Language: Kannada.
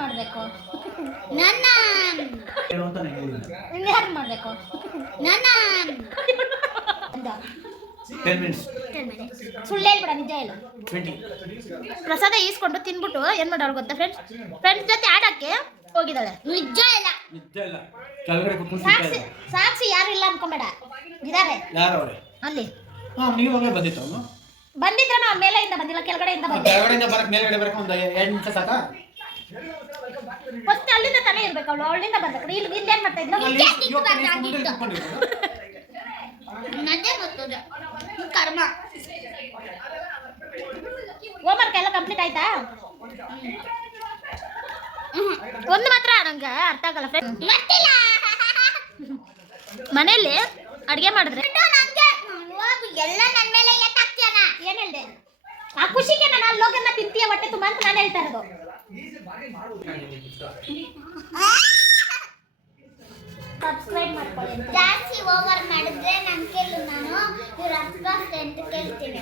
ಮಾಡಬೇಕು ನನ್ನ ಯಾರು ಮಾಡಬೇಕು ನನ್ನ 10 minutes ಸುಳ್ಳು ಹೇಳ್ಬೇಡ ನಿಜ ಹೇಳು 20 ಪ್ರಸಾದ ಈಸ್ಕೊಂಡು ತಿನ್ಬಿಟ್ಟು ಏನ್ ಮಾಡೋರು ಗೊತ್ತಾ ಫ್ರೆಂಡ್ಸ್ ಜೊತೆ ಆಡಕ್ಕೆ ಹೋಗಿದ್ದಾಳೆ ನಿಜ ಇಲ್ಲ ಕೆಳಗಡೆ ಕೂತ್ಕೊಂಡು ಸಾಕ್ಷಿ ಸಾಕ್ಷಿ ಯಾರು ಇಲ್ಲ ಅನ್ಕೊಂಬೇಡ ಇದಾರೆ ಯಾರು ಅವರೇ ಅಲ್ಲಿ ನೀವು ಹೋಗೇ ಬಂದಿತ್ತು ಅವನು ಬಂದಿದ್ರೆ ನಾವು ಮೇಲೆಯಿಂದ ಬಂದಿಲ್ಲ ಕೆಳಗಡೆಯಿಂದ ಬಂದ ಕೆಳಗಡೆಯಿಂದ ಬರಕ್ಕೆ ಮೇಲ್ಗಡೆ ಬರಕ್ಕೆ ಒಂದು 2 ನಿಮಿಷ ಸಾಕಾ ಫಸ್ಟ್ ಅಲ್ಲಿಂದ ತಾನೇ ಇರ್ಬೇಕು ಅವಳು ಅವಳಿಂದ ಬಂದ ಕಡೆ ಇಲ್ಲಿ ಇಲ್ಲೇನ್ ಮಾಡ್ತಾ ಇದ್ಲು ನಜೆ ಗೊತ್ತದೆ ಕರ್ಮ ಹೋಮ್ವರ್ಕ್ ಎಲ್ಲ ಕಂಪ್ಲೀಟ್ ಆಯ್ತಾ ಒಂದು ಮಾತ್ರ ನಂಗೆ ಅರ್ಥ ಆಗಲ್ಲ ಫ್ರೆಂಡ್ ಮನೆಯಲ್ಲಿ ಅಡುಗೆ ಮಾಡಿದ್ರೆ ಎಲ್ಲ ನನ್ನ ಮೇಲೆ ಎತ್ತಾಕ್ತೀಯನ ಏನು ಹೇಳ್ದೆ ಆ ಖುಷಿಗೆ ನಾನು ಅಲ್ಲಿ ಲೋಕನ್ನ ತಿಂತೀಯ ಹೊಟ್ಟೆ ತುಂಬ ಅಂತ ನಾನು ಹೇಳ್ತಾ ಇರೋದು ಸಬ್ಸ್ಕ್ರೈಬ್ ಮಾಡ್ಕೊಳ್ಳಿ ಜಾಸ್ತಿ ಓವರ್ ಮಾಡಿದ್ರೆ ನಾನು ಕೇಳು ನಾನು ಇವ್ರ ಅಪ್ಪ ಫ್ರೆಂಡ್ ಕೇಳ್ತೀನಿ